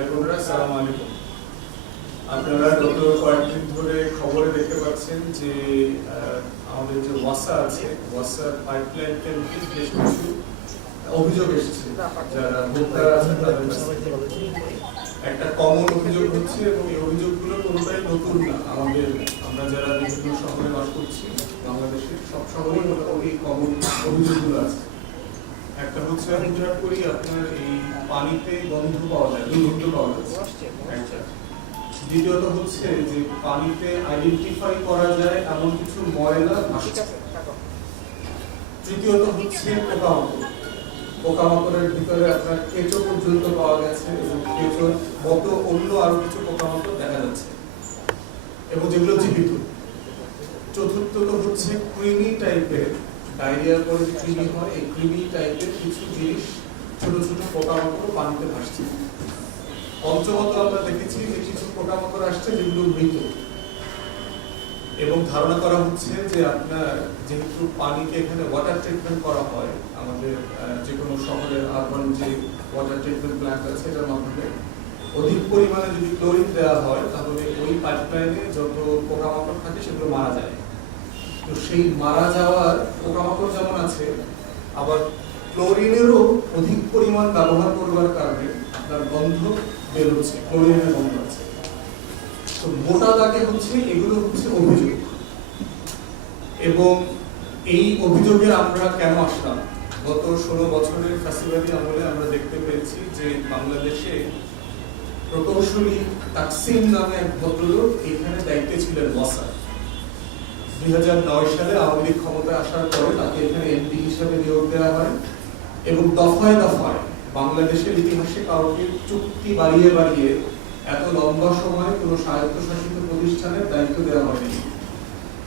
ভাই বোনেরা, আসসালামু আলাইকুম। আপনারা গত কয়েকদিন ধরে খবরে দেখতে পাচ্ছেন যে আমাদের যে ওয়াসা আছে, ওয়াসার পাইপলাইন কেন্দ্রিক বেশ কিছু অভিযোগ এসেছে যারা ভোক্তারা আছেন তাদের কাছে। একটা কমন অভিযোগ হচ্ছে এবং এই অভিযোগগুলো কোনোটাই নতুন না। আমরা যারা বিভিন্ন শহরে বাস করছি, বাংলাদেশের সব শহরেই মোটামুটি কমন অভিযোগগুলো আছে। একটা হচ্ছে আমি হিসাব করি আপনার এই পানিতে গন্ধ পাওয়া যায়, দুর্গন্ধ পাওয়া যাচ্ছে একটা। দ্বিতীয়ত হচ্ছে যে পানিতে আইডেন্টিফাই করা যায় এমন কিছু ময়লা ভাসছে। তৃতীয়ত হচ্ছে পোকামাকড়ের ভিতরে আপনার কেঁচো পর্যন্ত পাওয়া গেছে এবং কেঁচোর মতো অন্য আরো কিছু পোকামাকড় দেখা যাচ্ছে এবং যেগুলো জীবিত। চতুর্থত হচ্ছে ক্রিমি টাইপের, ডায়রিয়ার পরে যে কৃমি হয়, এই কৃমি টাইপের কিছু জিনিস, ছোট ছোট পোকামাকড় পানিতে ভাসছে। পঞ্চমত আমরা দেখেছি যে কিছু পোকামাকড় আসছে যেগুলো মৃত এবং ধারণা করা হচ্ছে যে আপনার যেহেতু পানিকে এখানে ওয়াটার ট্রিটমেন্ট করা হয়, আমাদের যে কোনো শহরের আরবান যে ওয়াটার ট্রিটমেন্ট প্ল্যান্ট আছে এটার মাধ্যমে অধিক পরিমাণে যদি ক্লোরিন দেওয়া হয় তাহলে ওই পাইপলাইনে যত পোকামাকড় থাকে সেগুলো মারা যায়। তো সেই মারা যাওয়ার পোকামাকড় যেমন আছে, আবার ক্লোরিনেরও অধিক পরিমাণ ব্যবহার করবার কারণে আপনার গন্ধ বেরোচ্ছে, ক্লোরিনের গন্ধ আছে। তো মোটা দাগে হচ্ছে এগুলো হচ্ছে অভিযোগ। এবং এই অভিযোগে আমরা কেন আসলাম? গত 16 বছরের ফ্যাসিবাদী আমলে আমরা দেখতে পেয়েছি যে বাংলাদেশে প্রকৌশলী তাকসিম নামে এক ভদ্রলোক এখানে দায়িত্বে ছিলেন ওয়াসা। 2009 সালে আওয়ামী লীগ ক্ষমতায় আসার পরে তাকে এখানে এমপি হিসেবে নিয়োগ দেওয়া হয় এবং দফায় দফায় বাংলাদেশের ইতিহাসে কাউকে চুক্তি বাড়িয়ে বাড়িয়ে এত লম্বা সময় কোনো স্বায়ত্তশাসিত প্রতিষ্ঠানের দায়িত্ব দেওয়া হয়নি।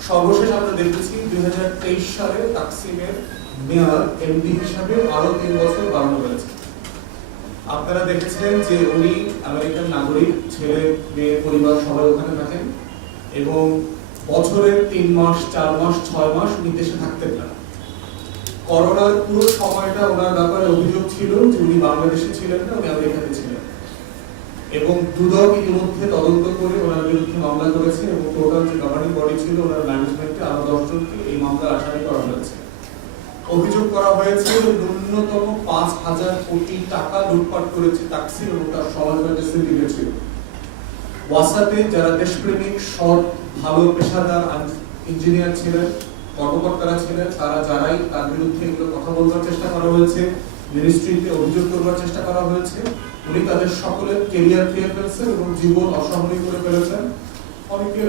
সর্বশেষ আমরা দেখেছি 2023 সালে তাকসিমের মেয়র এমপি হিসাবে আরো 3 বছর বাড়ানো হয়েছে। আপনারা দেখেছেন যে উনি আমেরিকান নাগরিক, ছেলে মেয়ে পরিবার সবাই ওখানে থাকেন এবং বছরের 3 মাস 4 মাস 6 মাস উনি দেশে থাকতেন না। করোনার পুরো সময়টা ওনার ব্যাপারে অভিযোগ ছিল যে উনি বাংলাদেশে ছিলেন না, উনি আমেরিকাতে ছিলেন এবং দুদক ইতিমধ্যে তদন্ত করে ওনার বিরুদ্ধে মামলা করেছে এবং টোটাল যে গভর্নিং বডি ছিল ওনার ম্যানেজমেন্টে আরো 10 জনকে এই মামলার আসামি করা হয়েছে। অভিযোগ করা হয়েছে ন্যূনতম 5,000 কোটি টাকা লুটপাট করেছে তাকসিম এবং তার সমাজবাদী সিন্ডিকেট ছিল। ওয়াসাতে যারা দেশপ্রেমিক, সৎ, ভালো পেশাদার ইঞ্জিনিয়ার ছিলেন, কর্মকর্তারা ছিলেন, তারা যারাই তার বিরুদ্ধে এগুলো কথা বলবার চেষ্টা করা হয়েছে, মিনিস্ট্রিতে অভিযোগ করবার চেষ্টা করা হয়েছে, উনি তাদের সকলের ক্যারিয়ার খেয়ে ফেলছেন এবং জীবন অসহনীয় করে ফেলেছেন। অনেকে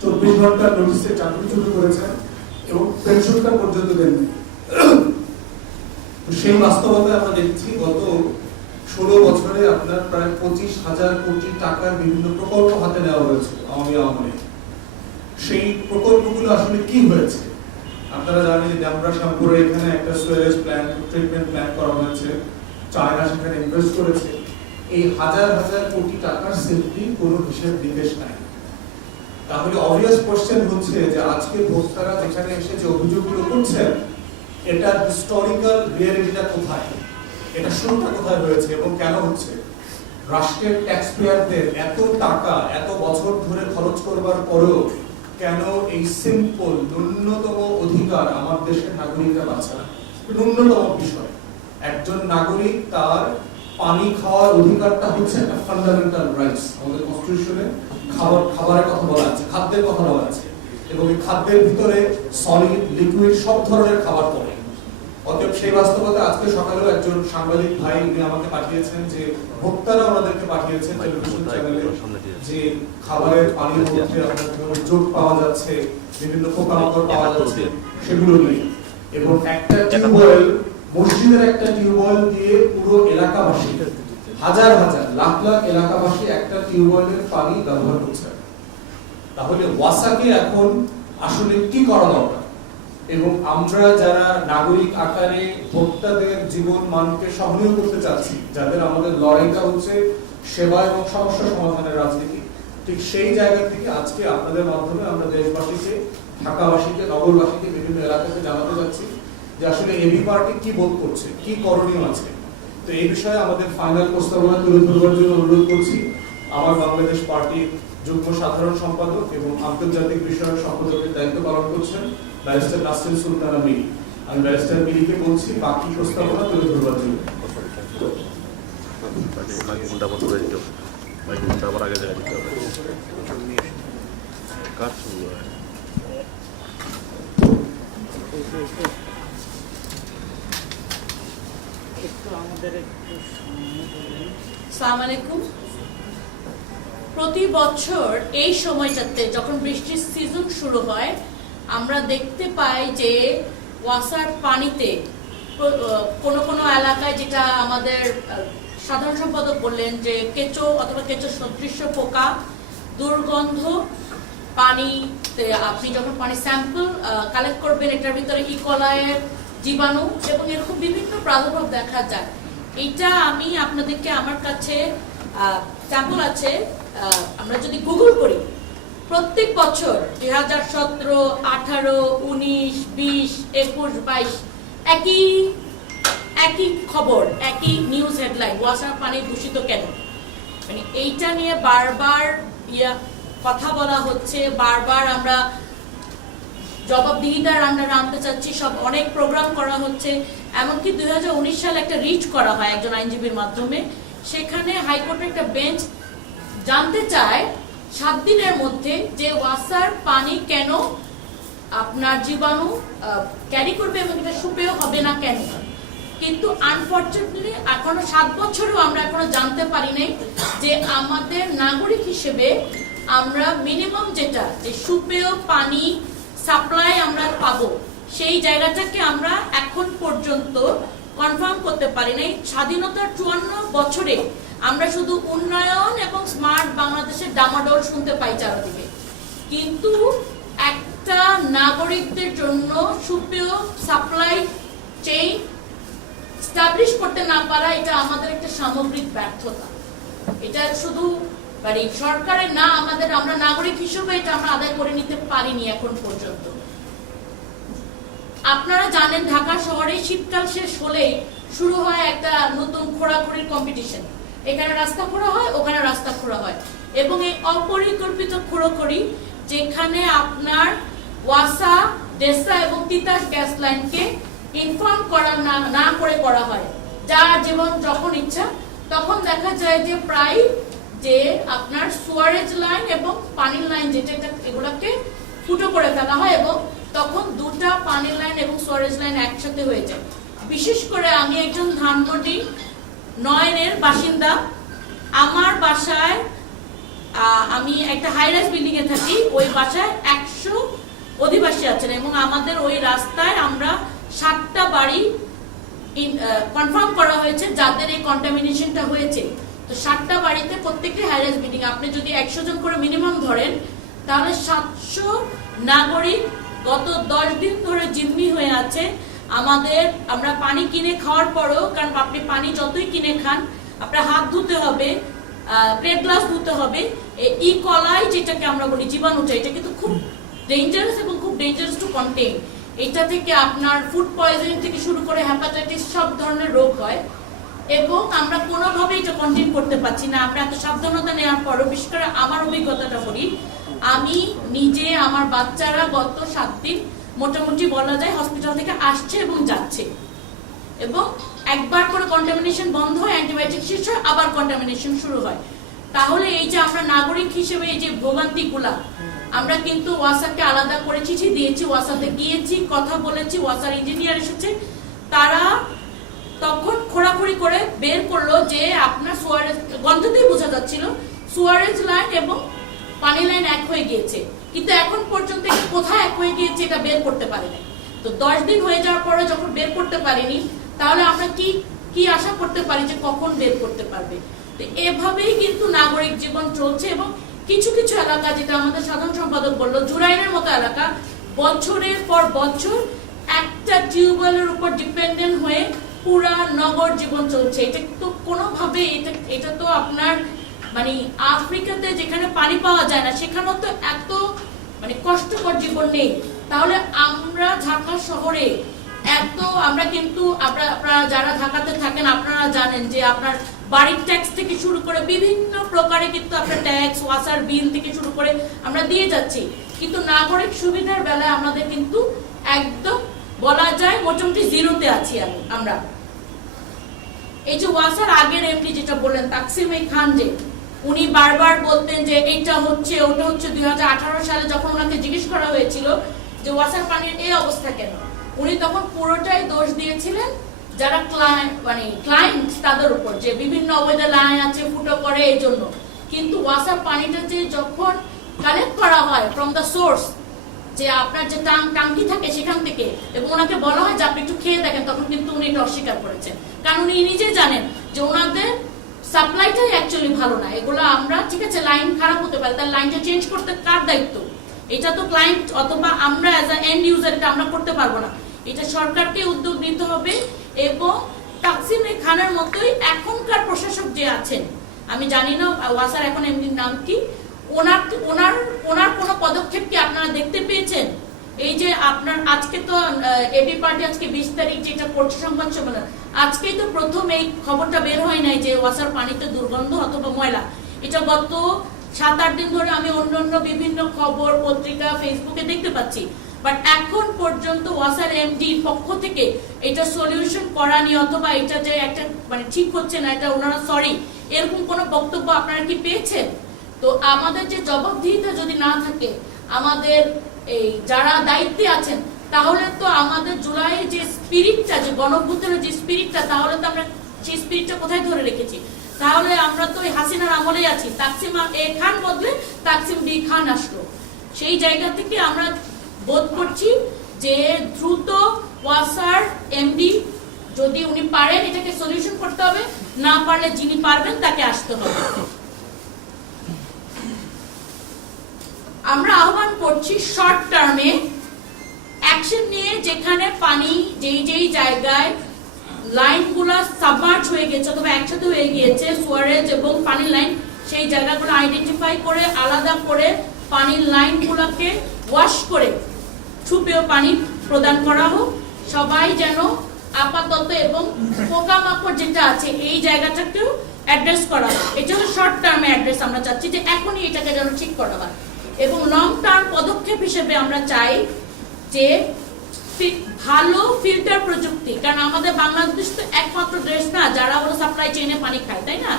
24 ঘন্টার নোটিশে চাকরিচ্যুত করেছেন এবং পেনশনটা পর্যন্ত দেননি। সেই বাস্তবতায় আমরা দেখছি গত 16 বছরে আপনার প্রায় 25,000 কোটি টাকার বিভিন্ন প্রকল্প হাতে নেওয়া হয়েছে আওয়ামী আমলে। সেই প্রকল্পগুলো আসলে কি হয়েছে? আপনারা জানেন যে আমরা শ্যামপুরে এখানে একটা সুয়েজ প্ল্যান্ট, ট্রিটমেন্ট প্ল্যান্ট করা হয়েছে, চায়না সেখানে ইনভেস্ট করেছে। এই হাজার হাজার কোটি টাকার সিম্পলি কোনো হিসেব নিকেশ নাই। তাহলে অবভিয়াস কোশ্চেন হচ্ছে যে আজকে ভোক্তারা যেখানে এসে যে অভিযোগগুলো করছেন, এটা হিস্টোরিক্যাল রিয়ালিটিটা কোথায়, এটা শুরুটা কোথায় হয়েছে এবং কেন হচ্ছে? রাষ্ট্রের ট্যাক্স পেয়ারদের এত টাকা এত বছর ধরে খরচ করবার পরেও কেন এই সিম্পল ন্যূনতম অধিকার আমার দেশের নাগরিকরা পাচ্ছে না? ন্যূনতম বিষয়, একজন নাগরিক তার পানি খাওয়ার অধিকারটা হচ্ছে একটা ফান্ডামেন্টাল রাইটস। আমাদের কনস্টিটিউশনে খাবারের কথা বলা আছে, খাদ্যের কথা বলা আছে এবং এই খাদ্যের ভিতরে সলিড, লিকুইড সব ধরনের খাবার পড়ে। অতএব সেই বাস্তবতা আজকে সকালেও একজন সাংবাদিক ভাই উনি আমাকে পাঠিয়েছেন যে ভোক্তারা ওনাদেরকে পাঠিয়েছেন টেলিভিশন চ্যানেলে যে খাবারের পানির মধ্যে আপনার জোট পাওয়া যাচ্ছে, বিভিন্ন পোকামাকড় পাওয়া যাচ্ছে, সেগুলো নিয়ে। এবং একটা টিউবওয়েল, মসজিদের একটা টিউবওয়েল দিয়ে পুরো এলাকাবাসী, হাজার হাজার লাখ লাখ এলাকাবাসী একটা টিউবওয়েলের পানি ব্যবহার করছে। তাহলে ওয়াসাকে এখন আসলে কি করা দরকার? এবং আমরা যারা নাগরিক আকারে ভোক্তাদের জীবন মানকে সহনীয় করতে চাচ্ছি, যাদের আমাদের লড়াইটা হচ্ছে সেবা এবং সমস্যা সমাধানের রাজনীতি, ঠিক সেই জায়গা থেকে আজকে আপনাদের মাধ্যমে আমরা দেশবাসীকে, ঢাকাবাসীকে, নগরবাসীকে, বিভিন্ন এলাকাতে জানাতে যাচ্ছি যে আসলে এবি পার্টি কি বোধ করছে, কি করণীয় আছে। তো এই বিষয়ে আমাদের ফাইনাল প্রস্তাবনা তুলে ধরবার জন্য অনুরোধ করছি আমার বাংলাদেশ পার্টির যুগ্ম সাধারণ সম্পাদক এবং আন্তর্জাতিক বিষয়ক সম্পাদকের দায়িত্ব পালন করছেন ব্যারিস্টার নাসরিন সুলতানা মিলি। আমি ব্যারিস্টার মিলিকে বলছি বাকি প্রস্তাবনা তুলে ধরবার জন্য। আসসালামু আলাইকুম। প্রতি বছর এই সময়টাতে যখন বৃষ্টির সিজন শুরু হয় আমরা দেখতে পাই যে ওয়াসার পানিতে কোনো কোনো এলাকায়, যেটা আমাদের সাধারণ সম্পাদক বললেন, যে কেঁচো অথবা কেঁচো সদৃশ্য পোকা, দুর্গন্ধ, পানিতে আপনি যখন পানি স্যাম্পল কালেক্ট করবেন এটার ভিতরে ইকোলাইয়ের জীবাণু এবং এরকম বিভিন্ন প্রাদুর্ভাব দেখা যায়। এটা আমি আপনাদেরকে, আমার কাছে স্যাম্পল আছে, আমরা যদি গুগল করি প্রত্যেক বছর 2017, 18, 19, 20, 21, 22 একই খবর, একই নিউজ হেডলাইন, ওয়াসার পানি দূষিত কেন। মানে এইটা নিয়ে বারবার কথা বলা হচ্ছে, বারবার আমরা জবাবদিহিতার আন্ডারে আনতে চাচ্ছি, সব অনেক প্রোগ্রাম করা হচ্ছে। এমনকি 2019 সালে একটা রিট করা হয় একজন আইনজীবীর মাধ্যমে। সেখানে হাইকোর্টের একটা বেঞ্চ জানতে চায় 7 দিনের মধ্যে যে ওয়াসার পানি কেন আপনার জীবাণু ক্যারি করবে এবং এটা সুপেয় হবে না কেন। কিন্তু আনফরচুনেটলি এখনো 7 বছরেও আমরা এখনো জানতে পারি নাই যে আমাদের নাগরিক হিসেবে আমরা মিনিমাম যেটা, যে সুপেয় পানি সাপ্লাই আমরা পাবো, সেই জায়গাটাকে আমরা এখন পর্যন্ত কনফার্ম করতে পারি নাই। স্বাধীনতার 54 বছরে আমরা শুধু উন্নয়ন এবং স্মার্ট বাংলাদেশের ডামাডোল শুনতে পাই চারদিকে, কিন্তু একটা নাগরিকদের জন্য সুপেয় সাপ্লাই চেইন এস্টাবলিশ করতে না পারা, এটা আমাদের একটা সামগ্রিক ব্যর্থতা। এটা শুধু মানে সরকারের না, আমাদের, আমরা নাগরিক হিসেবে এটা আমরা আদায় করে নিতে পারিনি এখন পর্যন্ত। আপনারা জানেন ঢাকা শহরে শীতকাল শেষ হলেই শুরু হয় একটা নতুন খোঁড়াখুড়ির কম্পিটিশন। এখানে রাস্তা খোঁড়া হয়, ওখানে রাস্তা খোঁড়া হয়, এবং এই অপরিকল্পিত খোঁড়াখুড়ি যেখানে আপনার ওয়াসা, ডেসা এবং তিতাস গ্যাস লাইনকে ইনফর্ম করা না করে করা হয়, যার যেমন যখন ইচ্ছা তখন দেখা যায় যে প্রায় যে আপনার সুয়ারেজ লাইন এবং পানির লাইন যেটা, এগুলোকে ফুটো করে ফেলা হয় এবং তখন দুটা পানির লাইন এবং সুয়ারেজ লাইন একসাথে হয়ে যায়। বিশেষ করে আমি একজন ধানমন্ডি 9-এর বাসিন্দা। আমার বাসায়, আমি একটা হাই রাইজ বিল্ডিং এ থাকি, ওই বাসায় 100 অধিবাসী আছেন এবং আমাদের ওই রাস্তায় আমরা 7টা বাড়ি কনফার্ম করা হয়েছে যাদের এই কন্টামিনেশনটা হয়েছে। তো 7টা বাড়িতে প্রত্যেকটি হাই রাইজ বিল্ডিং, আপনি যদি 100 জন করে মিনিমাম ধরেন তাহলে 700 নাগরিক গত 10 দিন ধরে জিম্মি হয়ে আছে আমাদের। আমরা পানি কিনে খাওয়ার পরেও, কারণ আপনি পানি যতই কিনে খান আপনার হাত ধুতে হবে, প্লেট গ্লাস ধুতে হবে, ই কলাই যেটাকে আমরা বলি জীবাণুটা, এটা কিন্তু খুব ডেঞ্জারাস এবং খুব ডেঞ্জারাস টু কন্টেইন। এটা থেকে আপনার ফুড পয়জনিং থেকে শুরু করে হ্যাপাটাইটিস সব ধরনের রোগ হয় এবং আমরা কোনোভাবে এটা কন্টেইন করতে পারছি না। আমরা এত সাবধানতা নেওয়ার পরও, বিশেষ করে আমার অভিজ্ঞতাটা বলি, আমি নিজে, আমার বাচ্চারা গত 7 দিন মোটামুটি বলা যায় হসপিটাল থেকে আসছে এবং যাচ্ছে, এবং একবার করে কন্টামিনেশন বন্ধ হয়, অ্যান্টিবায়োটিক শেষ হয়, আবার কন্টামিনেশন শুরু হয়। তাহলে এই যে আমরা নাগরিক হিসেবে এই যে ভোগান্তিগুলা, আমরা কিন্তু ওয়াসাকে আলাদা করে চিঠি দিয়েছি, ওয়াসাতে গিয়েছি, কথা বলেছি, ওয়াসার ইঞ্জিনিয়ার এসেছে, তারা তখন খোঁড়াখুড়ি করে বের করলো যে আপনার সুয়ারেজ, গন্ধতেই বোঝা যাচ্ছিল সুয়ারেজ লাইন এবং পানি লাইন এক হয়ে গিয়েছে, কিন্তু এখন পর্যন্ত কোথায় এক হয়ে গিয়েছে এটা বের করতে পারে না। তো 10 দিন হয়ে যাওয়ার পরে যখন বের করতে পারিনি, তাহলে আমরা কি আশা করতে পারি যে কখন বের করতে পারবে। তো এভাবেই কিন্তু নাগরিক জীবন চলছে এবং কিছু কিছু এলাকা, যেটা আমাদের সাধারণ সম্পাদক বললো, জুরাইনের মতো এলাকা বছরের পর বছর একটা টিউবওয়েলের উপর ডিপেন্ডেন্ট হয়ে পুরা নগর জীবন চলছে। এটা তো কোনোভাবে, এটা তো আপনার মানে আফ্রিকাতে যেখানে পানি পাওয়া যায় না সেখানেও তো এত মানে কষ্টকর জীবন নেই। তাহলে আমরা ঢাকা শহরে এত আমরা কিন্তু আপনারা যারা ঢাকাতে থাকেন আপনারা জানেন যে আপনার বাড়ির ট্যাক্স থেকে শুরু করে বিভিন্ন প্রকারে কিন্তু আপনার ট্যাক্স ওয়াসার বিল থেকে শুরু করে আমরা দিয়ে যাচ্ছি, কিন্তু নাগরিক সুবিধার বেলায় আমাদের কিন্তু একদম বলা যায় মোটামুটি জিরোতে আছি আমরা। এই যে ওয়াসার আগের এমডি যেটা বললেন তাকসিম খান, যে উনি বারবার বলতেন যে এটা হচ্ছে ওটা হচ্ছে, 2018 সালে যখন ওনাকে জিজ্ঞেস করা হয়েছিল যে ওয়াসার পানির এই অবস্থা কেন, উনি তখন পুরোটাই দোষ দিয়েছিলেন যারা ক্লায়েন্ট তাদের উপর, যে বিভিন্ন অবৈধ লাইন আছে ফুটো করে এই জন্য। কিন্তু ওয়াসার পানিটা যে যখন কালেক্ট করা হয় ফ্রম দ্য সোর্স, যে আপনার যে টাঙ্কি থাকে সেখান থেকে, এবং ওনাকে বলা হয় যে আপনি একটু খেয়ে দেখেন, তখন কিন্তু উনি এটা অস্বীকার করেছেন, কারণ উনি নিজে জানেন যে ওনাদের সাপ্লাইটাই অ্যাকচুয়ালি ভালো না। এগুলো আমরা ঠিক আছে লাইন খারাপ হতে পারে, তার লাইনটা চেঞ্জ করতে কার দায়িত্ব? এটা তো ক্লায়েন্ট অথবা আমরা অ্যাজ আ এন্ড ইউজার এটা আমরা করতে পারবো না, এটা সরকারকে উদ্যোগ নিতে হবে। এবং তাকসিম খানের মতোই এখনকার প্রশাসক যে আছেন, আমি জানি না ওয়াসার এখন এমডির নাম কি, ওনার কোনো পদক্ষেপ কি আপনারা দেখতে পেয়েছেন? এই যে আপনার আজকে তো এবি পার্টি আজকে 20 তারিখ যেটা করছে সংবাদ সম্মেলন, আজকেই তো প্রথম এই খবরটা বের হয় নাই যে ওয়াসার পানিতে দুর্গন্ধ অথবা ময়লা। এটা গত 7-8 দিন ধরে আমি অন্যান্য বিভিন্ন খবর পত্রিকা ফেসবুকে দেখতে পাচ্ছি, বাট এখন পর্যন্ত ওয়াসার এমডির পক্ষ থেকে এটা সলিউশন করা নিয়ে অথবা এটা যে একটা ঠিক হচ্ছে না এটা ওনারা সরি এরকম কোনো বক্তব্য আপনারা কি পেয়েছেন? তো আমাদের যে জবাবদিহিতা যদি না থাকে, আমাদের এই যারা দায়িত্বে আছেন, তাহলে তো আমাদের জুলাই যে স্পিরিটটা, যে গণঅভ্যুত্থানের যে স্পিরিটটা, তাহলে তো আমরা সেই স্পিরিটটা কোথায় ধরে রেখেছি? তাহলে আমরা তো হাসিনার আমলেই আছি, তাকসিম খান বদলে তাকসিম খান আসলো। সেই জায়গা থেকে আমরা বোধ করছি যে দ্রুত ওয়াসার এমডি যদি উনি পারেন এটাকে সলিউশন করতে হবে, না পারলে যিনি পারবেন তাকে আসতে হবে। আমরা আহ্বান করছি শর্ট টার্মে অ্যাকশন নিয়ে, যেখানে পানি যেই জায়গায় লাইনগুলো সাবমার্জ হয়ে গেছে অথবা একসাথে হয়ে গিয়েছে সুয়ারেজ এবং পানির লাইন, সেই জায়গাগুলো আইডেন্টিফাই করে আলাদা করে পানির লাইনগুলোকে ওয়াশ করে সুপেয় পানি প্রদান করা হোক। সবাই যেন আপাতত এবং পোকামাকড় যেটা আছে এই জায়গাটাকেও অ্যাড্রেস করা হয়। এটা হলো শর্ট টার্মে অ্যাড্রেস, আমরা চাচ্ছি যে এখনই এটাকে যেন ঠিক করা হয়। এবং লং টার্ম পদক্ষেপ হিসেবে আমরা চাই যে ভালো ফিল্টার প্রযুক্তি, কারণ আমাদের বাংলাদেশ তো একমাত্র দেশ না যারা হলো সাপ্লাই চেইনে পানি খায়, তাই না?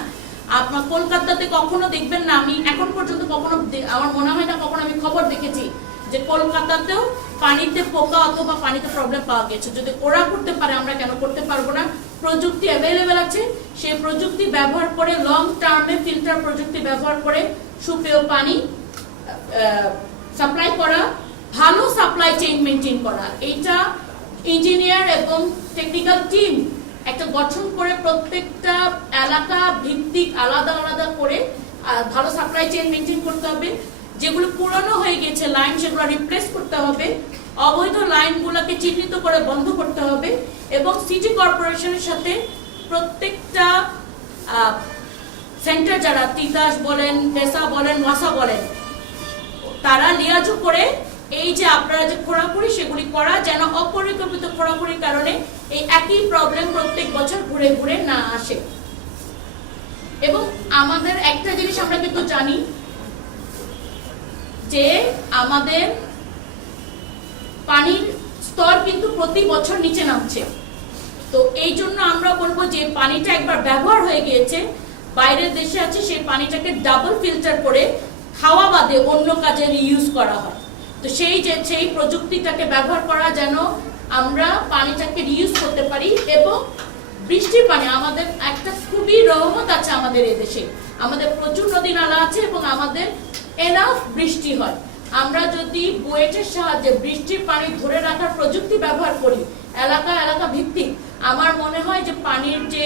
আপনার কলকাতাতে কখনো দেখবেন না, আমি এখন পর্যন্ত কখনো আমার মনে হয় না কখনো আমি খবর দেখেছি যে কলকাতাতেও পানিতে পোকা অথবা পানিতে প্রবলেম পাওয়া গেছে। যদি ওরা করতে পারে আমরা কেন করতে পারবো না? প্রযুক্তি অ্যাভেলেবেল আছে, সেই প্রযুক্তি ব্যবহার করে লং টার্মে ফিল্টার প্রযুক্তি ব্যবহার করে সুপেয় পানি সাপ্লাই করা, ভালো সাপ্লাই চেইন মেনটেন করা। এইটা ইঞ্জিনিয়ার এবং টেকনিক্যাল টিম একটা গঠন করে প্রত্যেকটা এলাকা ভিত্তিক আলাদা আলাদা করে ভালো সাপ্লাই চেইন মেনটেন করতে হবে। যেগুলো পুরনো হয়ে গেছে লাইন সেগুলো রিপ্লেস করতে হবে, অবৈধ লাইনগুলোকে চিহ্নিত করে বন্ধ করতে হবে এবং সিটি কর্পোরেশনের সাথে প্রত্যেকটা সেন্টার যারা তিতাস বলেন, পেশা বলেন, ওয়াসা বলেন, তারা লিয়াজু করে এই যে আপনারা যে খোঁড়াখুড়ি সেগুলি করা, যেন অপরিকল্পিত খোঁড়াখুড়ির কারণে এই একই প্রবলেম প্রত্যেক বছর ঘুরে ঘুরে না আসে। এবং আমাদের একটা জিনিস আমরা কিন্তু জানি যে আমাদের পানির স্তর কিন্তু প্রতি বছর নিচে নামছে। তো এই জন্য আমরা বলবো যে পানিটা একবার ব্যবহার হয়ে গিয়েছে, বাইরের দেশে আছে, সেই পানিটাকে ডাবল ফিল্টার করে খাওয়া বাদে অন্য কাজে ইউজ করা হয়। তো সেই প্রযুক্তিটাকে ব্যবহার করা, যেন আমরা পানিটাকে রিউজ করতে পারি। এবং বৃষ্টির পানি আমাদের একটা খুবই রহমত আছে আমাদের এদেশে, আমাদের প্রচুর নদী নালা আছে এবং আমাদের এনাফ বৃষ্টি হয়। আমরা যদি বুয়েটের সাহায্যে বৃষ্টির পানি ধরে রাখার প্রযুক্তি ব্যবহার করি এলাকা এলাকা ভিত্তিক, আমার মনে হয় যে পানির যে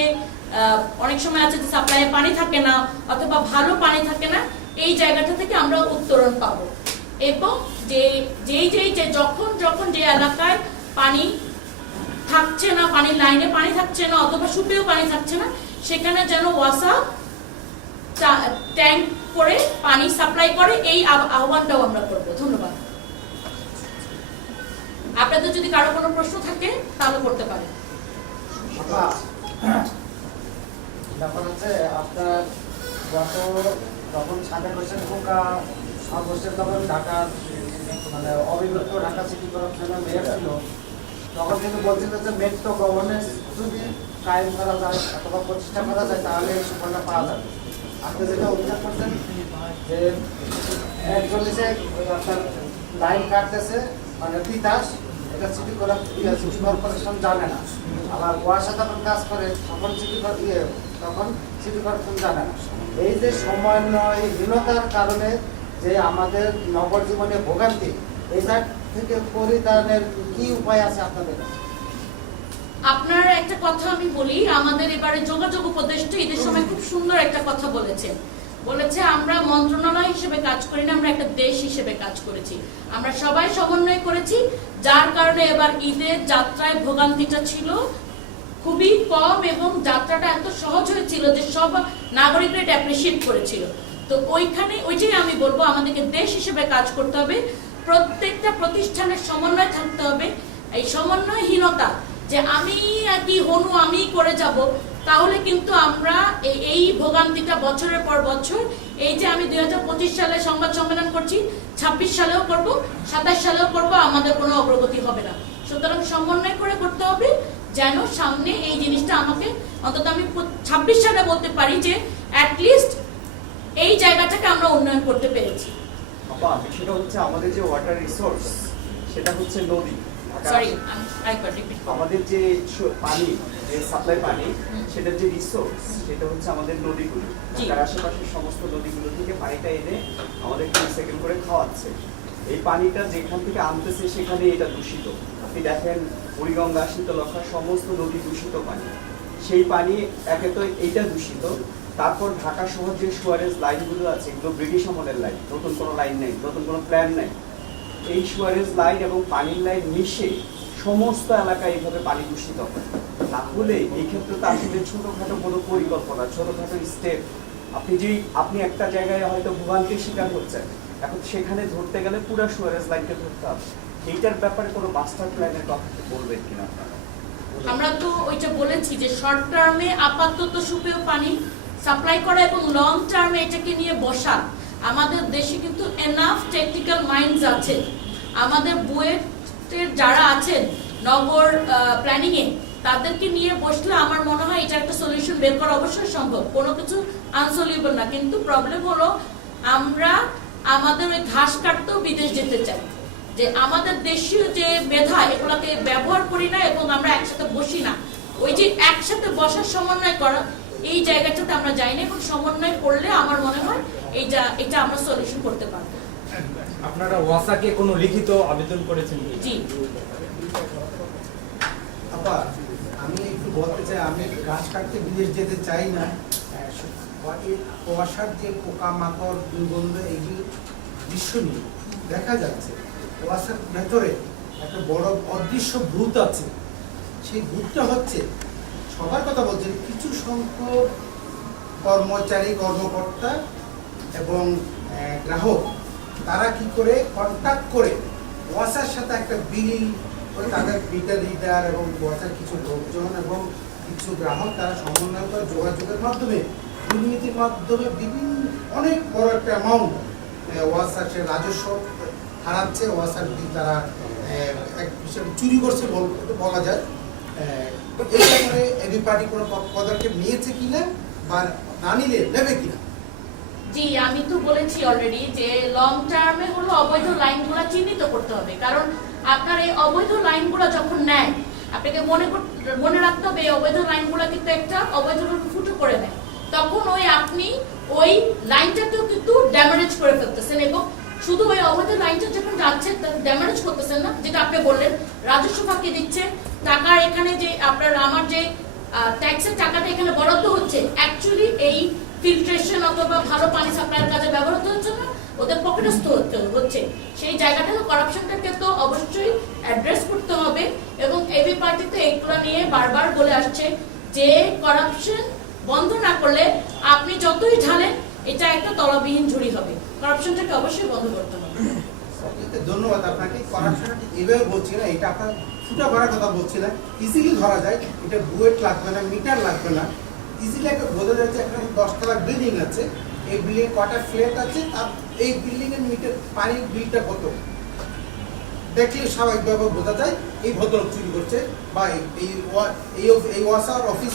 অনেক সময় আছে যে সাপ্লাইয়ে পানি থাকে না অথবা ভালো পানি থাকে না, এই জায়গাটা থেকে আমরা উত্তরণ পাবো। এবং যখন যে এলাকায় পানি থাকছে না, পানির লাইনে পানি থাকছে না অথবা সুপেয় পানি থাকছে না, সেখানে যেন ওয়াসা ট্যাঙ্ক করে পানি সাপ্লাই করে, এই আহ্বানটাও আমরা করবো। ধন্যবাদ। আপনাদের যদি কারো কোনো প্রশ্ন থাকে তাহলে করতে পারেন। ব্যাপার হচ্ছে আপনার গত যখন 7 পোকা আগস্টের তখন ঢাকার মানে অবিভক্ত ঢাকা সিটি কর্পোরেশনের মেয়র ছিল, তখন কিন্তু বলছিল যে মেট্রো গভর্নেন্স যদি কায়েম করা যায় অথবা প্রতিষ্ঠা করা যায় তাহলে এই সুফলটা পাওয়া যাবে। আপনি যেটা অভিযোগ করছেন যে 41-এ আপনার লাইন কাটতেছে মানে তিতাস, এটা সিটি কর্পোরেশন জানে না, আবার ওয়াসা যখন কাজ করে তখন সিটি কর্পোরেশন জানে না। এই যে সমন্বয়হীনতার কারণে যে আমাদের নগর জীবনে ভোগান্তি, এইটা থেকে পরিত্রাণের কি উপায় আছে আপনাদের কাছে? আপনার একটা কথা আমি বলি, আমাদের এবারে যোগাযোগ উপদেষ্টা ঈদের সময় খুব সুন্দর একটা কথা বলেছে আমরা মন্ত্রণালয় হিসেবে কাজ করি না, আমরা একটা দেশ হিসেবে কাজ করেছি। আমরা সবাই সমন্বয় করেছি, যার কারণে এবার ঈদের যাত্রায় ভোগান্তিটা ছিল খুবই কম এবং যাত্রাটা এত সহজ হয়েছিল যে সব নাগরিকরা এটা অ্যাপ্রিসিয়েট করেছিল। তো ওইটাই আমি বলবো, আমাদেরকে দেশ হিসেবে কাজ করতে হবে, প্রত্যেকটা প্রতিষ্ঠানের সমন্বয় থাকতে হবে। এই সমন্বয়হীনতা যে আমি কি হনু আমি করে যাব, তাহলে কিন্তু আমরা এই ভোগান্তিটা বছরের পর বছর, এই যে আমি 2025 সালে সংবাদ সম্মেলন করছি, 26 সালেও করব, 27 সালেও করব, আমাদের কোনো অগ্রগতি হবে না। সুতরাং সমন্বয় করে করতে হবে, যেন সামনে এই জিনিসটা আমাকে অন্তত আমি 26 সালে বলতে পারি যে অ্যাটলিস্ট এই জায়গাটাকে আমরা উন্নয়ন করতে পেরেছি। আপা, বিষয়টা হচ্ছে আমাদের যে ওয়াটার রিসোর্স সেটা হচ্ছে নদী। সরি, আমাদের যে পানি, যে সাপ্লাই পানি, সেটার যে রিসোর্স সেটা হচ্ছে আমাদের নদীগুলো। ঢাকার আশেপাশের সমস্ত নদীগুলো থেকে পানিটা এনে আমাদেরকে রিসাইকেল করে খাওয়াচ্ছে। এই পানিটা যেখান থেকে আনতেছে সেখানে এটা দূষিত। আপনি দেখেন বুড়িগঙ্গা, শীতলক্ষা সমস্ত নদী দূষিত পানি। সেই পানি একে তো এইটা দূষিত, তারপর ঢাকা শহর যে সুয়ারেজ লাইনগুলো আছে এগুলো ব্রিটিশ আমলের লাইন, নতুন কোনো লাইন নেই, নতুন কোনো প্ল্যান নেই। এই সুয়ারেজ লাইন এবং পানির লাইন মিশে সমস্ত এলাকায় এইভাবে পানি দূষিত হয়। তাহলে এই ক্ষেত্রে তো আসলে ছোটখাটো কোনো পরিকল্পনা, ছোটখাটো স্টেপ, আপনি একটা জায়গায় হয়তো ভোগান্তির শিকার হচ্ছেন, এখন সেখানে ধরতে গেলে পুরো সুয়ারেজ লাইনকে ধরতে হবে। এইটার ব্যাপারে কোনো মাস্টার প্ল্যানের কথা বলবেন কিনা আপনারা? আমরা তো ওইটা বলেছি যে শর্ট টার্মে আপাতত সুপেয় পানি সাপ্লাই করা এবং লং টার্মে এটাকে নিয়ে বসা। আমাদের দেশে কিন্তু এনাফ টেকনিক্যাল মাইন্ডস আছে, আমাদের বুয়েটের যারা আছেন নগর প্ল্যানিং এ, তাদেরকে নিয়ে বসলে আমার মনে হয় এটা একটা সলিউশন বের করা অবশ্যই সম্ভব, কোনো কিছু আনসলিউবল না। কিন্তু প্রবলেম হলো আমরা আমাদের ওই ঘাস কাটতেও বিদেশ যেতে চাই, যে আমাদের দেশীয় যে মেধা এগুলোকে ব্যবহার করি না এবং আমরা একসাথে বসি না। ওই যে একসাথে বসার সমন্বয় করা, এই জায়গাটাতে আমরা যাই না, এবং সমন্বয় করলে আমার মনে হয় এটা আমরা সলিউশন করতে পারবো। আপনারা ওয়াসাকে কোনো লিখিত আবেদন করেছেন কি? জি আপা, আমি একটু বলতে চাই, আমি গাছ কাটতে বিদেশ যেতে চাই না। কুয়াশার যে পোকামাকড়, দুর্গন্ধ, এই যে দৃশ্য নিয়ে দেখা যাচ্ছে, কুয়াশার ভেতরে একটা বড় অদৃশ্য ভূত আছে। সেই ভূতটা হচ্ছে, সবার কথা বলছেন, কিছু সংখ্যক কর্মচারী, কর্মকর্তা এবং গ্রাহক, তারা কি করে কন্ট্যাক্ট করে ওয়াসার সাথে একটা বিল করে, তাদের মিটার রিডার এবং ওয়াসার কিছু লোকজন এবং কিছু গ্রাহক, তারা সমন্বয় করে যোগাযোগের মাধ্যমে, দুর্নীতির মাধ্যমে বিভিন্ন অনেক বড় একটা অ্যামাউন্ট ওয়াসার সে রাজস্ব হারাচ্ছে। ওয়াসার তারা এক হিসেবে চুরি করছে বলা যায়। এই ব্যাপারে এবি পার্টি কোনো পদক্ষেপ নিয়েছে কিনা বা না নিলে নেবে কিনা? জি, আমি তো বলেছি অলরেডি যে লং টার্মে হলো অবৈধ লাইনগুলো চিহ্নিত করতে হবে, কারণ আপনার এই অবৈধ লাইনগুলো যখন নেয়, আপনাকে মনে রাখতে হবে এই অবৈধ লাইনগুলো কিন্তু একটা অবৈধ ফুটো করে নেয়, তখন আপনি ওই লাইনটাকেও কিন্তু ড্যামেজ করে ফেলতেছেন। এবং শুধু ওই অবৈধ লাইনটা যখন যাচ্ছে ড্যামেজ করতেছেন না, যেটা আপনি বললেন রাজস্ব ফাঁকি দিচ্ছেন, টাকার এখানে যে আমার যে ট্যাক্সের টাকাটা এখানে বরাদ্দ হচ্ছে, অ্যাকচুয়ালি এই ফিল্ট্রেশন অথবা ভালো পানি সাপ্লাইয়ের কাজে ব্যবহৃত হচ্ছে না, ওদের পকেটস্থ হচ্ছে। সেই জায়গাটা করাপশনটাকে তো অবশ্যই অ্যাড্রেস করতে হবে, এবং এবি পার্টি তো এগুলো নিয়ে বারবার বলে আসছে যে করাপশন বন্ধ না করলে আপনি যতই ঢালেন এটা একটা তলাবিহীন ঝুড়ি হবে। করাপশনটাকে অবশ্যই বন্ধ করতে হবে। ধন্যবাদ আপনাকে। করাপশনটা ঠিক এভাবে বলছি না, এটা আপনার ফুটা ভরার কথা বলছি না, ইজিলি ধরা যায়। এটা বুয়েট লাগবে না, মিটার লাগবে না, ইজিলি একটা বোঝা যাচ্ছে একটা 10 তলা বিল্ডিং আছে, এই বিল্ডিং কটা ফ্ল্যাট আছে, তার এই বিল্ডিং এর মিটার পানির বিলটা কত দেখলে স্বাভাবিকভাবে বোঝা যায় এই ভদ্রলোক চুরি করছে বা এই ওয়াসার অফিস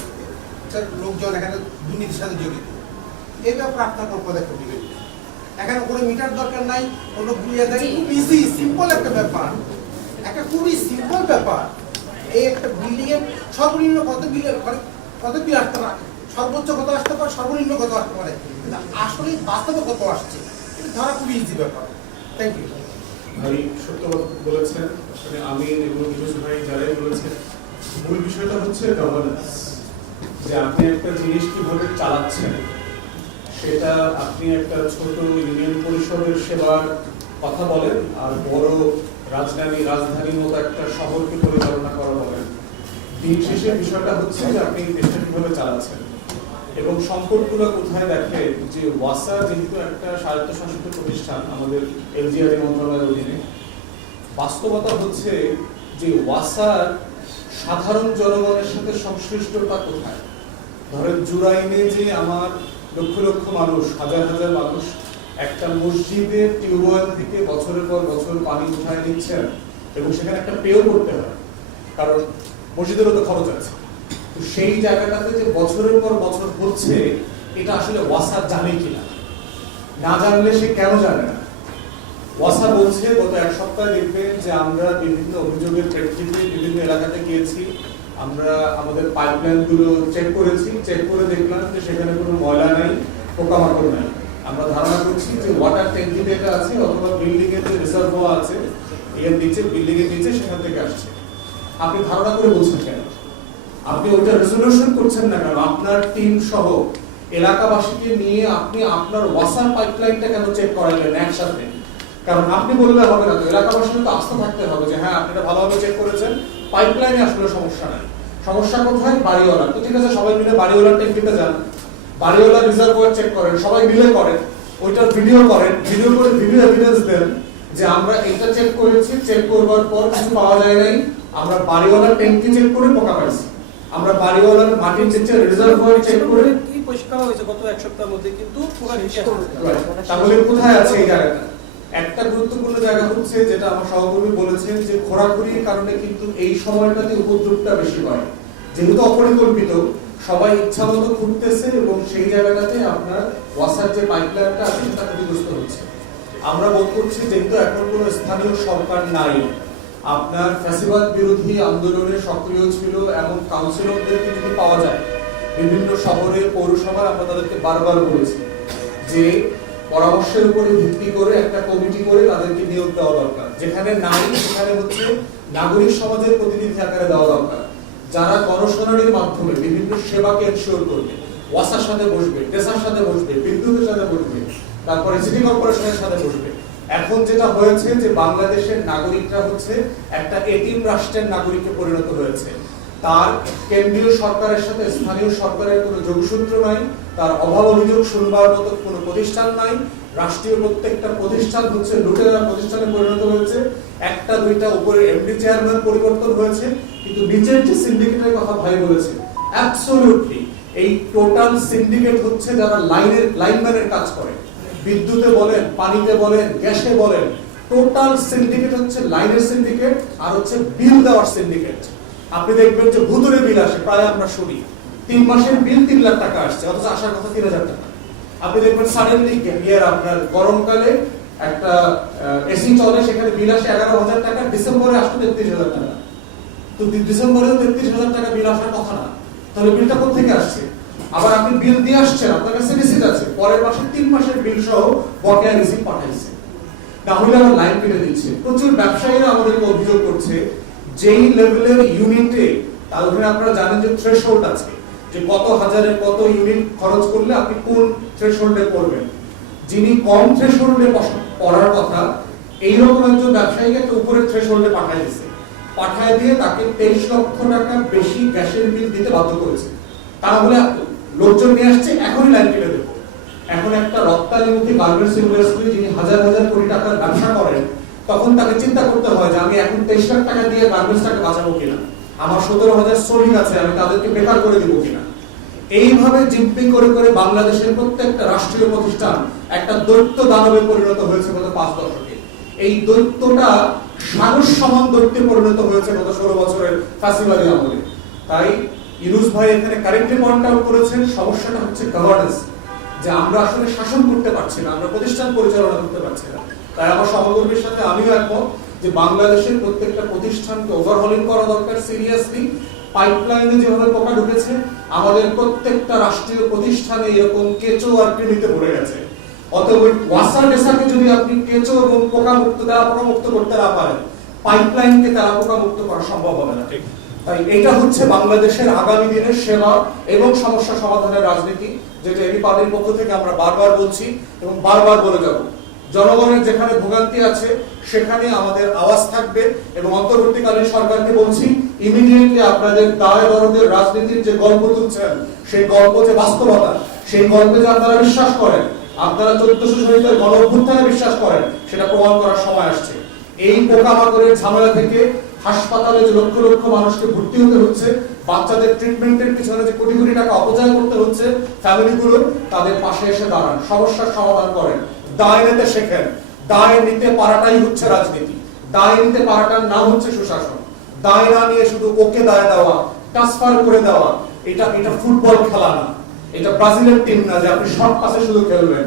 লোকজন এখানে দুর্নীতির সাথে জড়িত। এই ব্যাপারে আপনার কোনো পদক্ষেপ নেবেন? এখানে কোনো মিটার দরকার নাই, কোনো গুলিয়া দেয়, খুব ইজি সিম্পল একটা ব্যাপার, একটা খুবই সিম্পল ব্যাপার। এই একটা বিল্ডিং এর সর্বনিম্ন কত বিল আসতে পারে, সর্বোচ্চ কত আসতে পারে, সর্বনিম্ন কত আসতে পারে, কিন্তু আসলে বাস্তবে কত আসছে এটা ধরা খুবই ইজি ব্যাপার। থ্যাংক ইউ ভাই, সত্য কথা বলেছেন। আসলে আমি এবং বিশেষ ভাই যারাই বলেছেন, মূল বিষয়টা হচ্ছে গভর্নেন্স, যে আপনি একটা জিনিস কিভাবে চালাচ্ছেন। সেটা আপনি একটা ছোট ইউনিয়ন পরিষদের সেবার কথা বলেন আর বড় রাজধানীর মতো একটা শহরকে পরিচালনা করা বলেন, দিন শেষে বিষয়টা হচ্ছে যে আপনি দেশটা কিভাবে চালাচ্ছেন। এবং সংকটগুলো কোথায় দেখে যে ওয়াসা যেহেতু একটা স্বায়ত্তশাসিত প্রতিষ্ঠান আমাদের এলজিআরই মন্ত্রণালয়ের অধীনে, বাস্তবতা হচ্ছে যে ওয়াসার সাধারণ জনগণের সাথে সংশ্লিষ্টতা কোথায়। ধরেন জুরাইনে যে আমার লক্ষ লক্ষ মানুষ, হাজার হাজার মানুষ একটা মসজিদের টিউবওয়েল থেকে বছরের পর বছর পানি উঠায় নিচ্ছেন এবং সেখানে একটা পেও করতে হয়, কারণ মসজিদেরও তো খরচ আছে। তো সেই জায়গাটাতে যে বছরের পর বছর হচ্ছে, এটা আসলে ওয়াসা জানে কিনা, না জানলে সে কেন জানে না। ওয়াসা বলছে গত এক সপ্তাহে দেখবেন যে আমরা বিভিন্ন অভিযোগের প্রেক্ষিতে বিভিন্ন এলাকাতে গিয়েছি, আমরা আমাদের পাইপলাইন গুলো চেক করেছি, চেক করে দেখলাম যে সেখানে কোনো ময়লা নাই, পোকামাকড় নাই। আমরা ধারণা করছি যে ওয়াটার ট্যাঙ্কি যেটা আছে অথবা বিল্ডিং এর যে রিজার্ভয়ার আছে এর নিচে, বিল্ডিং এর নিচে, সেখান থেকে আসছে। আপনি ধারণা করে বলছেন কেন? আপনি ওটা রেজলিউশন করছেন না কেন? আপনার টিম সহ এলাকাবাসীকে নিয়ে আপনি আপনার ওয়াসার পাইপলাইনটা কেন চেক করাইলেন একসাথে? কারণ আপনি বললে হবে না, তো এলাকাবাসীর তো আস্থা থাকতে হবে যে হ্যাঁ আপনি এটা ভালোভাবে চেক করেছেন, পাইপলাইনে আসলে সমস্যা নাই। সমস্যা কোথায়? বাড়িওয়ালা। তো ঠিক আছে, সবাই মিলে বাড়িওয়ালার ট্যাঙ্কিতে যান, বাড়িওয়ালা রিজার্ভয়ার চেক করেন, সবাই মিলে করেন, ওইটার ভিডিও করেন, ভিডিও করে ভিডিও এভিডেন্স দেন যে আমরা এটা চেক করেছি, চেক করবার পর কিছু পাওয়া যায় নাই, আমরা বাড়িওয়ালার ট্যাঙ্কি চেক করে পোকা পাইছি, আমরা বাড়িওয়ালার মাটির নিচে রিজার্ভয়ার চেক করে এই পরিষ্কার হয়েছে গত এক সপ্তাহের মধ্যে, কিন্তু পুরো তাহলে কোথায় আছে এই জায়গাটা? একটা গুরুত্বপূর্ণ জায়গা হচ্ছে যেটা আমার সহকর্মী বলেছেন যে খোরাখুরির কারণে কিন্তু এই সময়টাতে উপদ্রবটা বেশি হয়, যেহেতু অপরিকল্পিত, সবাই ইচ্ছা মতো ঘুরতেছে এবং সেই জায়গাটাতে আপনার ওয়াসার যে পাইপলাইনটা আছে সেটা ক্ষতিগ্রস্ত হচ্ছে। আমরা বোধ করছি যেহেতু এখন কোনো স্থানীয় সরকার নাই, আপনার ফ্যাসিবাদ বিরোধী আন্দোলনে সক্রিয় ছিল এমন কাউন্সিলরদেরকে যদি পাওয়া যায় বিভিন্ন শহরে, পৌরসভার, আমরা তাদেরকে বারবার বলেছি যে পরামর্শের উপরে ভিত্তি করে একটা কমিটি করে তাদেরকে নিয়োগ দেওয়া দরকার। যেখানে নাই সেখানে হচ্ছে নাগরিক সমাজের প্রতিনিধি আকারে দেওয়া দরকার, যারা গণশুনানির মাধ্যমে বিভিন্ন সেবাকে এনশিওর করবে, ওয়াসার সাথে বসবে, টেসার সাথে বসবে, বিদ্যুতের সাথে বসবে, তারপরে সিটি কর্পোরেশনের সাথে বসবে। এখন যেটা হয়েছে যে বাংলাদেশের নাগরিকরা হচ্ছে একটা এতিম রাষ্ট্রের নাগরিকে পরিণত হয়েছে। তার কেন্দ্রীয় সরকারের সাথে স্থানীয় সরকারের কোনো যোগসূত্র নাই, তার অভাব অভিযোগ শুনবার মতো কোনো প্রতিষ্ঠান নাই। রাষ্ট্রীয় প্রত্যেকটা প্রতিষ্ঠান হচ্ছে লুটেরা প্রতিষ্ঠানে পরিণত হয়েছে। একটা দুইটা উপরে এমডি চেয়ারম্যান পরিবর্তন হয়েছে, কিন্তু নিচের যে সিন্ডিকেটের কথা ভাই বলেছে, অ্যাবসলিউটলি এই টোটাল সিন্ডিকেট হচ্ছে যারা লাইনম্যানের কাজ করে, বিদ্যুতে বলেন, পানিতে বলেন, গ্যাসে বলেন, টোটাল সিন্ডিকেট হচ্ছে লাইনের সিন্ডিকেট আর হচ্ছে বিল দেওয়ার সিন্ডিকেট। আপনি দেখবেন যে ভুতুরে বিল আসে, প্রায় আমরা শুনি 3 মাসের বিল 3 লাখ টাকা আসছে, অথচ আসার কথা 3000 টাকা। আপনি দেখবেন সাডেনলি আপনার গরমকালে একটা এসি চলে, সেখানে বিল আসে 11,000 টাকা, ডিসেম্বরে আসতো 33,000 টাকা। তো ডিসেম্বরেও 33,000 টাকা বিল আসার কথা না, তাহলে বিলটা কোথা থেকে আসছে? আবার আপনি বিল দিয়ে আসছেন, আপনার কাছে রিসিট আছে, পরের মাসে 3 মাসের বিল সহ বকেয়া রিসিট পাঠাইছে, তাহলে আবার লাইন কেটে দিচ্ছে। প্রচুর ব্যবসায়ীরা আমাদেরকে অভিযোগ করছে যেই লেভেলের ইউনিটে, তার ওখানে আপনারা জানেন যে থ্রেশহোল্ড আছে, যে কত হাজারের কত ইউনিট খরচ করলে আপনি কোন থ্রেশহোল্ডে পড়বেন। যিনি কম থ্রেশহোল্ডে পড়ার কথা, এইরকম একজন ব্যবসায়ীকে একটা উপরের থ্রেশহোল্ডে পাঠায় দিয়েছে, পাঠায় দিয়ে তাকে 23 লক্ষ টাকা বেশি গ্যাসের বিল দিতে বাধ্য করেছে। তারা বলে লোকজন নিয়ে আসছে, এখনই লাইন কেটে দেবো। এখন একটা রপ্তানিমুখী গার্মেন্টস ইন্ডাস্ট্রি যিনি হাজার হাজার কোটি টাকার ব্যবসা করেন, তখন তাকে চিন্তা করতে হয় যে আমি এখন 23 লাখ টাকা দিয়ে গার্মেন্টসটাকে বাঁচাবো কিনা, আমার 17,000 শ্রমিক আছে আমি তাদেরকে বেকার করে দিব কিনা। এইভাবে জিম্পি করে করে বাংলাদেশের প্রত্যেকটা রাষ্ট্রীয় প্রতিষ্ঠান একটা দৈত্য দানবে পরিণত হয়েছে গত 5 দশকে। এই দৈত্যটা সাগর সমান দৈত্যে পরিণত হয়েছে গত 16 বছরের ফ্যাসিবাদী আমলে। তাই ইউনুস ভাই এখানে কারেক্টলি পয়েন্ট আউট করেছেন, সমস্যাটা হচ্ছে গভর্নেন্স, যে আমরা আসলে শাসন করতে পারছি না, আমরা প্রতিষ্ঠান পরিচালনা করতে পারছি না। তাই আমার সহকর্মীর সাথে আমিও একমত যে বাংলাদেশের প্রত্যেকটা প্রতিষ্ঠানকে ওভারহলিং করা দরকার সিরিয়াসলি। পাইপলাইনে যেভাবে পোকা ঢুকেছে, আমাদের প্রত্যেকটা রাষ্ট্রীয় প্রতিষ্ঠানে এরকম কেঁচো আর কৃমিতে ভরে গেছে। অতএব ওয়াসার ডেসাকে যদি আপনি কেঁচো এবং পোকা মুক্ত তেলাপোকা মুক্ত করতে না পারেন, পাইপলাইনকে তেলাপোকা মুক্ত করা সম্ভব হবে না। ঠিক তাই এটা হচ্ছে বাংলাদেশের আগামী দিনের সেবা এবং সমস্যা সমাধানের রাজনীতি, যেটা এবি পার্টির পক্ষ থেকে আমরা বারবার বলছি এবং বারবার বলে যাব। জনগণের যেখানে ভোগান্তি আছে সেখানে আমাদের আওয়াজ থাকবে এবং অন্তর্বর্তীকালীন সরকারকে বলছি ইমিডিয়েটলি আপনাদের দায় দরদের রাজনীতির যে গল্প তুলছেন, সেই গল্প যে বাস্তবতা, সেই গল্পে যে আপনারা বিশ্বাস করেন, আপনারা 1400 শহীদের গণ অভ্যুত্থানে বিশ্বাস করেন, সেটা প্রমাণ করার সময় আসছে। এই পোকামাকড়ের ঝামেলা থেকে হাসপাতালে যে লক্ষ লক্ষ মানুষকে ভর্তি হতে হচ্ছে, বাচ্চাদের ট্রিটমেন্টের পিছনে যে কোটি কোটি টাকা অপচয় করতে হচ্ছে ফ্যামিলিগুলো, তাদের পাশে এসে দাঁড়ান, সমস্যার সমাধান করেন, দায় নিতে শেখেন। দায় নিতে পারাটাই হচ্ছে রাজনীতি, দায় নিতে পারাটার নাম হচ্ছে সুশাসন। দায় না নিয়ে শুধু ওকে দায় দেওয়া, ট্রান্সফার করে দেওয়া, এটা ফুটবল খেলা না, এটা ব্রাজিলের টিম না যে আপনি সব পাশে শুধু খেলবেন।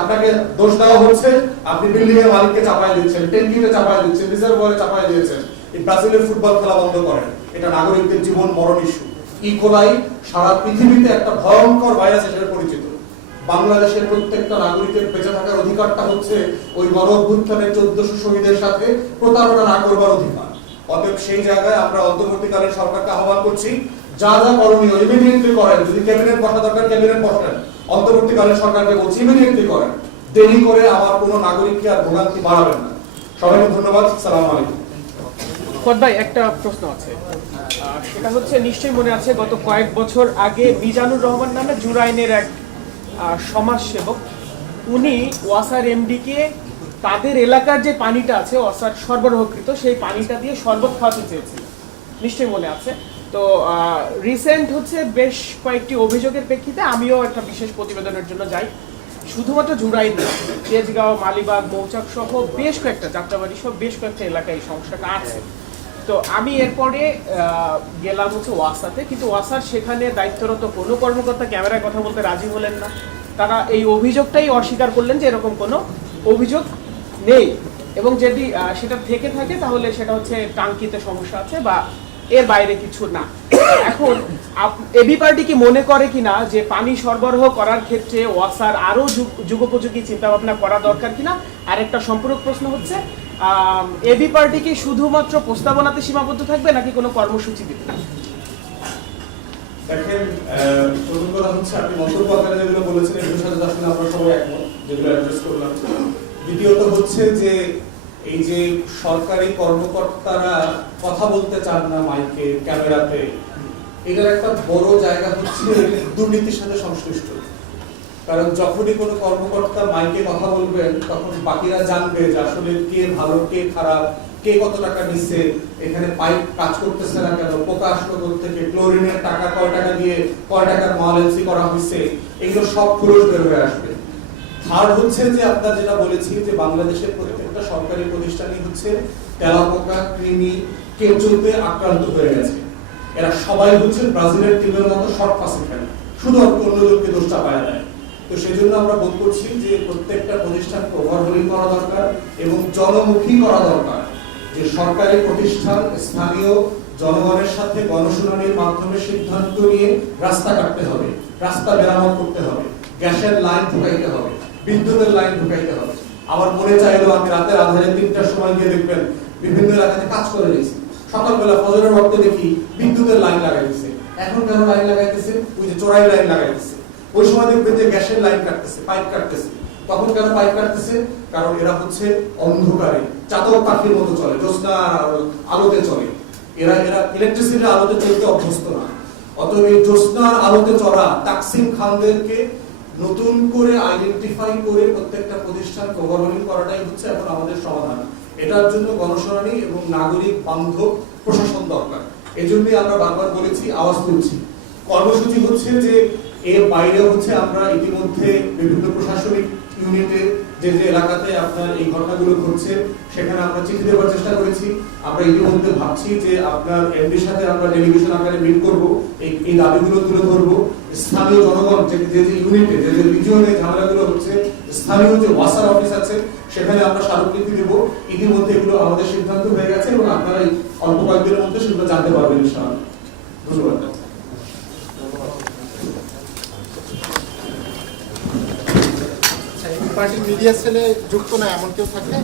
আপনাকে দোষ দেওয়া হচ্ছে, আপনি বিল্ডিং এর মালিককে চাপায় দিচ্ছেন, ট্যাঙ্কিতে চাপায় দিচ্ছেন, রিজার্ভারে চাপায় দিয়েছেন। এই ব্রাজিলের ফুটবল খেলা বন্ধ করেন, এটা নাগরিকদের জীবন মরণ ইস্যু। ইকোলাই সারা পৃথিবীতে একটা ভয়ঙ্কর ভাইরাস হিসেবে পরিচিত। বাংলাদেশের প্রত্যেকটা নাগরিকের বেঁচে থাকার অধিকারটা হচ্ছে ওই গণ অভ্যুত্থানের 1400 শহীদের সাথে প্রতারণা না করবার অধিকার। অতএব সেই জায়গায় আমরা অন্তর্বর্তীকালীন সরকারকে আহ্বান করছি, যা যা করণীয় ইমিডিয়েটলি করেন। যদি ক্যাবিনেট বসা দরকার ক্যাবিনেট বসেন, অন্তর্বর্তীকালীন সরকারকে বলছি ইমিডিয়েটলি করেন। দেরি করে আমার কোনো নাগরিককে আর ভোগান্তি বাড়াবেন না। সবাইকে ধন্যবাদ। আসসালামু আলাইকুম। ফর ভাই একটা প্রশ্ন আছে, সেটা হচ্ছে নিশ্চয়ই মনে আছে গত কয়েক বছর আগে মিজানুর রহমান নামে জুরাইনের এক সমাজসেবক, উনি ওয়াসার এমডিকে তাদের এলাকার যে পানিটা আছে ওয়াসার সরবরাহকৃত সেই পানিটা দিয়ে শরবত খাওয়াতে চেয়েছিল, নিশ্চয়ই মনে আছে। তো রিসেন্ট হচ্ছে বেশ কয়েকটি অভিযোগের প্রেক্ষিতে আমিও একটা বিশেষ প্রতিবেদনের জন্য যাই। শুধুমাত্র জুরাইন না, তেজগাঁও, মালিবাগ, মৌচাক সহ বেশ কয়েকটা, যাত্রাবাড়ি সহ বেশ কয়েকটা এলাকায় এই সমস্যাটা আছে। তো আমি এরপরে গেলাম হচ্ছে ওয়াসাতে, কিন্তু ওয়াসার সেখানে দায়িত্বরত কোনো কর্মকর্তা ক্যামেরায় কথা বলতে রাজি হলেন না। তারা এই অভিযোগটাই অস্বীকার করলেন যে এরকম কোনো অভিযোগ নেই, এবং যদি সেটা থেকে থাকে তাহলে সেটা হচ্ছে টাঙ্কিতে সমস্যা আছে বা এর বাইরে কিছু না। এখন এবি পার্টি কি মনে করে কিনা যে পানি সরবরাহ করার ক্ষেত্রে ওয়াসার আরো যুগোপযোগী চিন্তা ভাবনা করা দরকার কিনা? আর একটা সম্পূরক প্রশ্ন হচ্ছে, এবি পার্টি কি শুধুমাত্র প্রস্তাবনাতে সীমাবদ্ধ থাকবে নাকি কোনো কর্মসূচি দিবে? দেখেন, প্রথম কথা হচ্ছে আপনি মন্তব্য আকারে যেগুলো বলেছেন এগুলোর সাথে আসলে আমরা সবাই একমত, যেগুলো অ্যাড্রেস করলাম। দ্বিতীয়ত হচ্ছে যে এই যে সরকারি কর্মকর্তারা কথা বলতে চান না মাইকে, ক্যামেরাতে, এটার একটা বড় জায়গা হচ্ছে দুর্নীতির সাথে সংশ্লিষ্ট। কারণ যখনই কোনো কর্মকর্তা মাইকে কথা বলবেন তখন বাকিরা জানবে যে আসলে কে ভালো কে খারাপ, কে কত টাকা নিচ্ছে, এখানে পাইপ কাজ করতেছে না কেন, পোকা আসলো থেকে, ক্লোরিনের টাকা কয় টাকা দিয়ে কয় টাকার মাল এলসি করা হয়েছে, এগুলো সব খরচ বের হয়ে আসবে। থার্ড হচ্ছে যে আপনার যেটা বলেছি যে বাংলাদেশের প্রত্যেকটা সরকারি প্রতিষ্ঠানই হচ্ছে তেলাপোকা, কৃমি, কেঁচোতে আক্রান্ত হয়ে গেছে। এরা সবাই হচ্ছে ব্রাজিলের টিমের মতো শর্ট পাসে খেলে, শুধুমাত্র অন্যজনকে দোষ চাপায়া দেয়। তো সেই জন্য আমরা বোধ করছি যে প্রত্যেকটা প্রতিষ্ঠানকে ওভারহোলিং করা দরকার এবং জনমুখী করা দরকার। যে সরকারি প্রতিষ্ঠান স্থানীয় জনগণের সাথে গণশুনানির মাধ্যমে সিদ্ধান্ত নিয়ে রাস্তা কাটতে হবে, রাস্তা মেরামত করতে হবে, গ্যাসের লাইন ঢুকাইতে হবে, বিদ্যুতের লাইন ঢুকাইতে হবে। আমার মনে চাইলো আমি রাতের আধারে 3টার সময় গিয়ে দেখবেন বিভিন্ন এলাকাতে কাজ করে দিয়েছি, সকালবেলা ফজরের ওয়াক্তে দেখি বিদ্যুতের লাইন লাগাই দিচ্ছে। এখন কেন লাইন লাগাইতেছে? ওই যে চোরাই লাইন লাগাইতেছে। ওই সময় দেখবেন যে গ্যাসের লাইন কাটতেছে, পাইপ কাটতেছে। তখন কেন পাইপ কাটতেছে? কারণ এরা হচ্ছে অন্ধকারে চাতক পাখির মতো চলে, জ্যোৎস্নার আলোতে চলে। এরা ইলেকট্রিসিটির আলোতে চলতে অভ্যস্ত না। অতএব এই জ্যোৎস্নার আলোতে চলা তাকসিম খানদেরকে নতুন করে আইডেন্টিফাই করে প্রত্যেকটা প্রতিষ্ঠান ওভারহোলিং করাটাই হচ্ছে এখন আমাদের সমাধান। এটার জন্য গণশুনানি এবং নাগরিক বান্ধব প্রশাসন দরকার। এজন্যই আমরা বারবার বলেছি, আওয়াজ তুলছি। কর্মসূচি হচ্ছে যে এর বাইরে হচ্ছে আমরা ইতিমধ্যে বিভিন্ন প্রশাসনিক ইউনিটে যে যে এলাকাতে আপনার এই ঘটনাগুলো ঘটছে সেখানে আমরা চিঠি দেওয়ার চেষ্টা করেছি। আমরা ইতিমধ্যে ভাবছি যে আপনার এমডির সাথে আমরা ডেলিগেশন আকারে মিট করব, এই দাবিগুলো তুলে ধরবো। স্থানীয় জনগণ যে যে ইউনিটে যে রিজিয়নে ঝামেলাগুলো হচ্ছে, স্থানীয় যে ওয়াসার অফিস আছে সেখানে আমরা স্মারকলিপি দেব। ইতিমধ্যে এগুলো আমাদের সিদ্ধান্ত হয়ে গেছে এবং আপনারা এই অল্প কয়েকদিনের মধ্যে সেগুলো জানতে পারবেন ইনশাআল্লাহ। ধন্যবাদ। পার্টির মিডিয়া সেলে যুক্ত না এমন কেউ থাকলে